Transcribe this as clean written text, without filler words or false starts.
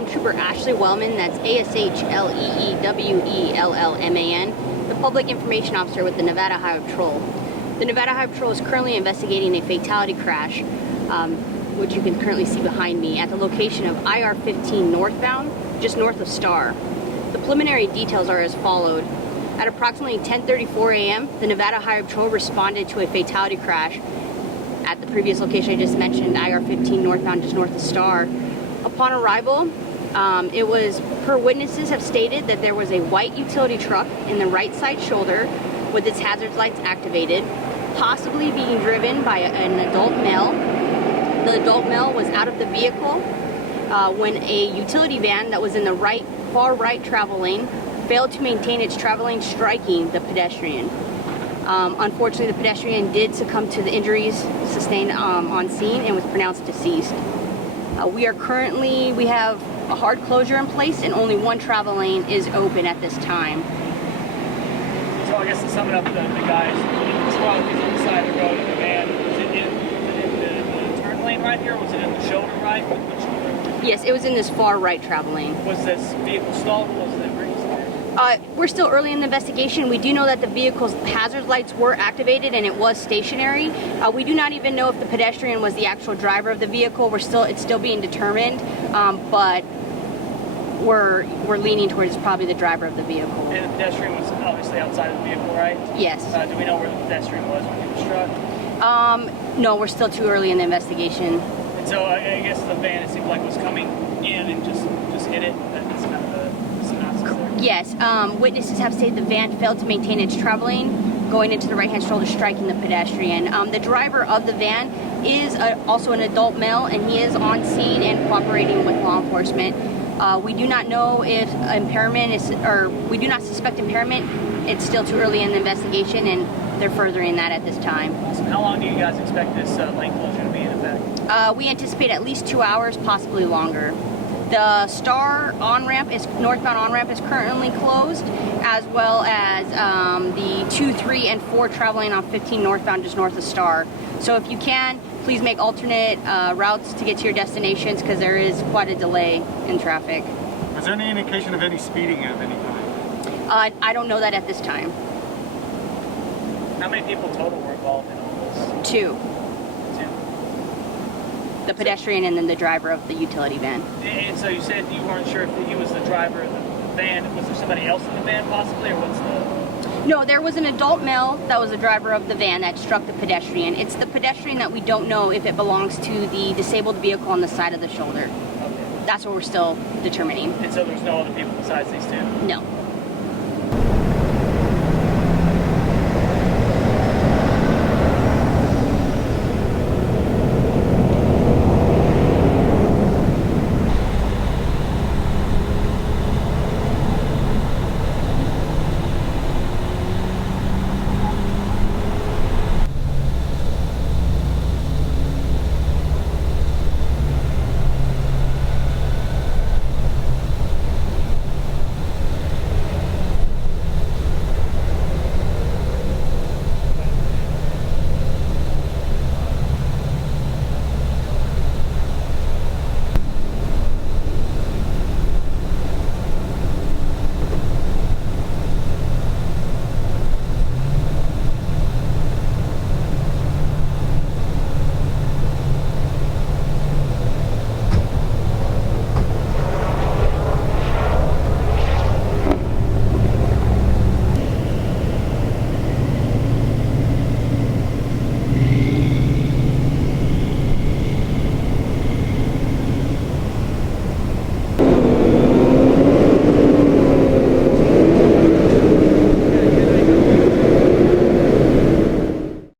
I'm Trooper Ashlee Wellman, that's ASHLEEWELLMAN, the Public Information Officer with the Nevada Highway Patrol. The Nevada Highway Patrol is currently investigating a fatality crash, which you can currently see behind me, at the location of IR-15 northbound, just north of Star. The preliminary details are as followed. At approximately 10:34 a.m., the Nevada Highway Patrol responded to a fatality crash at the previous location I just mentioned, IR-15 northbound, just north of Star. Upon arrival, it was, per witnesses have stated, that there was a white utility truck in the right side shoulder with its hazard lights activated, possibly being driven by an adult male. The adult male was out of the vehicle when a utility van that was in the far right travel lane failed to maintain its travel lane, striking the pedestrian. Unfortunately, the pedestrian did succumb to the injuries sustained on scene and was pronounced deceased. We have a hard closure in place, and only one travel lane is open at this time. So I guess to sum it up, the guys in the truck is on the side of the road, and the van, was it in the turn lane right here, or was it in the shoulder right? Which shoulder? Yes, it was in this far right travel lane. Was this vehicle stalled, or was it breeze? We're still early in the investigation. We do know that the vehicle's hazard lights were activated and it was stationary. We do not even know if the pedestrian was the actual driver of the vehicle. It's still being determined, but we're leaning towards probably the driver of the vehicle. And the pedestrian was obviously outside of the vehicle, right? Yes. Do we know where the pedestrian was when he was struck? No, we're still too early in the investigation. And so I guess the van, it seemed like, was coming in and just hit it. That's kind of the synopsis there. Yes, witnesses have stated the van failed to maintain its travel lane, going into the right-hand shoulder, striking the pedestrian. The driver of the van is also an adult male, and he is on scene and cooperating with law enforcement. We do not know if impairment is, or we do not suspect impairment. It's still too early in the investigation, and they're furthering that at this time. Awesome. How long do you guys expect this lane closure to be in effect? We anticipate at least 2 hours, possibly longer. The Star northbound on-ramp is currently closed, as well as the 2, 3, and 4 traveling on 15 northbound just north of Star. So if you can, please make alternate routes to get to your destinations, because there is quite a delay in traffic. Was there any indication of any speeding at any time? I don't know that at this time. How many people total were involved in all this? 2. The pedestrian and then the driver of the utility van. And so you said you weren't sure if he was the driver of the van. Was there somebody else in the van possibly, or what's the... No, there was an adult male that was the driver of the van that struck the pedestrian. It's the pedestrian that we don't know if it belongs to the disabled vehicle on the side of the shoulder. Okay. That's what we're still determining. And so there's no other people besides these two? No.